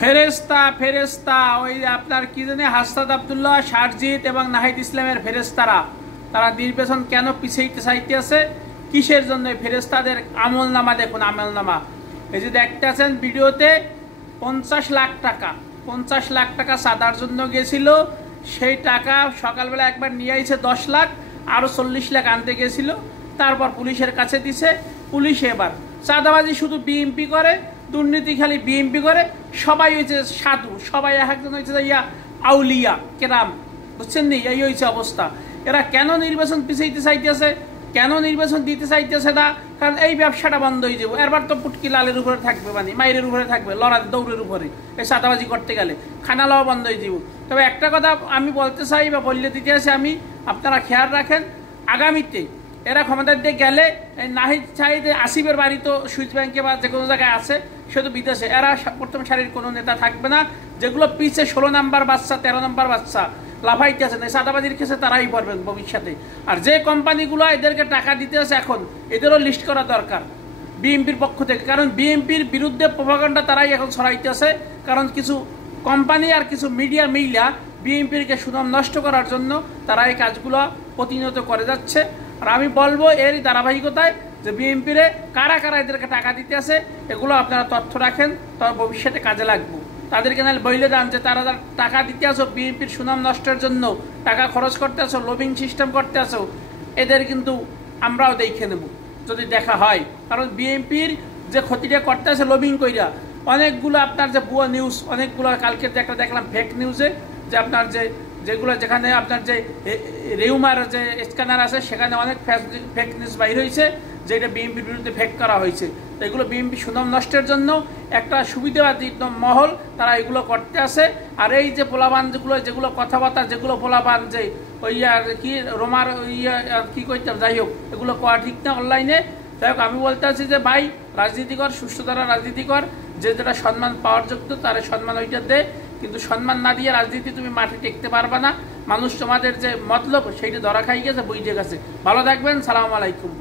ফেরেস্তা ফেরেস্তা ওই আপনার কি জানি হাসনাত আব্দুল্লাহ, শারজিৎ এবং নাহিদ ইসলামের ফেরেস্তারা তারা নির্বাচন কেন পিছাইতে চাইতেছে, কিসের জন্য? ফেরেস্তাদের আমল নামা দেখুন, আমল নামা এই যে দেখতেছেন ভিডিওতে, 50 লাখ টাকা 50 লাখ টাকা চাঁদার জন্য গেছিল। সেই টাকা সকালবেলা একবার নিয়ে আইছে 10 লাখ, আরও 40 লাখ আনতে গেছিল, তারপর পুলিশের কাছে দিছে। পুলিশ এবার চাঁদাবাজি শুধু বিএমপি করে, দুর্নীতি খালি বিএমপি করে, সবাই হয়েছে সাধু, সবাই একজন হয়েছে ইয়া আউলিয়া কেরাম, বুঝছেন নি? এই হয়েছে অবস্থা। এরা কেন নির্বাচন পিছাইতে চাইতেছে, কেন নির্বাচন দিতে চাইতেছে না? কারণ এই ব্যবসাটা বন্ধ হয়ে যাবো। এরবার তো পুটকি লালের উপরে থাকবে, মানে মায়ের উপরে থাকবে, লড়ার দৌড়ের উপরে, এই চাঁদাবাজি করতে গেলে খানা লওয়া বন্ধ হয়ে যাব। তবে একটা কথা আমি বলতে চাই বা বললে দিতে আসি আমি, আপনারা খেয়াল রাখেন, আগামীতে এরা ক্ষমতার দিয়ে গেলে নাহিদ সাহিদ আসিফের বাড়ি তো সুইস ব্যাংকে বা যে কোনো জায়গায় আছে, সে তো বিদেশে, এরা প্রথম সারির কোনো নেতা থাকবে না। যেগুলো পিছে 16 নম্বর বাচ্চা 13 নম্বর বাচ্চা লাফাইতে আছে না, চাঁদাবাজির ক্ষেত্রে তারাই পারবেন ভবিষ্যতে। আর যে কোম্পানিগুলো এদেরকে টাকা দিতে আছে এখন, এদেরও লিস্ট করা দরকার বিএনপির পক্ষ থেকে, কারণ বিএনপির বিরুদ্ধে প্রোপাগান্ডা তারাই এখন ছড়াইতে আছে। কারণ কিছু কোম্পানি আর কিছু মিডিয়া মিলা বিএনপিকে সুনাম নষ্ট করার জন্য তারা এই কাজগুলো প্রতিনিয়ত করে যাচ্ছে। আর আমি বলবো এর ধারাবাহিকতায় যে বিএনপিরে কারা কারা এদেরকে টাকা দিতে আছে, এগুলো আপনারা তথ্য রাখেন, তার ভবিষ্যতে কাজে লাগবে। তাদেরকে নাহলে বইলে দেন যে তারা টাকা দিতে আসো বিএনপির সুনাম নষ্টের জন্য, টাকা খরচ করতে আসো, লবিং সিস্টেম করতে আসো, এদের কিন্তু আমরাও দেখে নেব যদি দেখা হয়। কারণ বিএনপির যে ক্ষতিটা করতে আছে লবিং কইরা, অনেকগুলো আপনার যে ভুয়া নিউজ, অনেকগুলো কালকে দেখলাম ফেক নিউজে, যে আপনার যেগুলো যেখানে আপনার যে রিউমার যে স্ক্যানার আছে সেখানে অনেক ফেক নিউজ বাইর হয়েছে, যেটা বিএনপির বিরুদ্ধে ফেক করা হয়েছে। তো এগুলো বিএনপি সুনাম নষ্টের জন্য একটা সুবিধাবাদী মহল তারা এগুলো করতে আসে। আর এই যে পোলাবান যেগুলো কথাবার্তা, যেগুলো পোলাবান যে ওই কি রোমার কি করতাম, যাই হোক এগুলো করা ঠিক না অনলাইনে। যাই হোক আমি বলতে চাচ্ছি যে ভাই, রাজনীতি কর, সুষ্ঠু দ্বারা রাজনীতি কর, যে যেটা সম্মান পাওয়ার যোগ্য তার সম্মান ওইটা দে, কিন্তু সম্মান না দিয়ে রাজনীতি তুমি মাঠে টেকতে পারবা না। মানুষ তোমাদের যে মতলব সেইটা ধরা খাই গেছে, বুঝে গেছে। ভালো থাকবেন, সালাম আলাইকুম।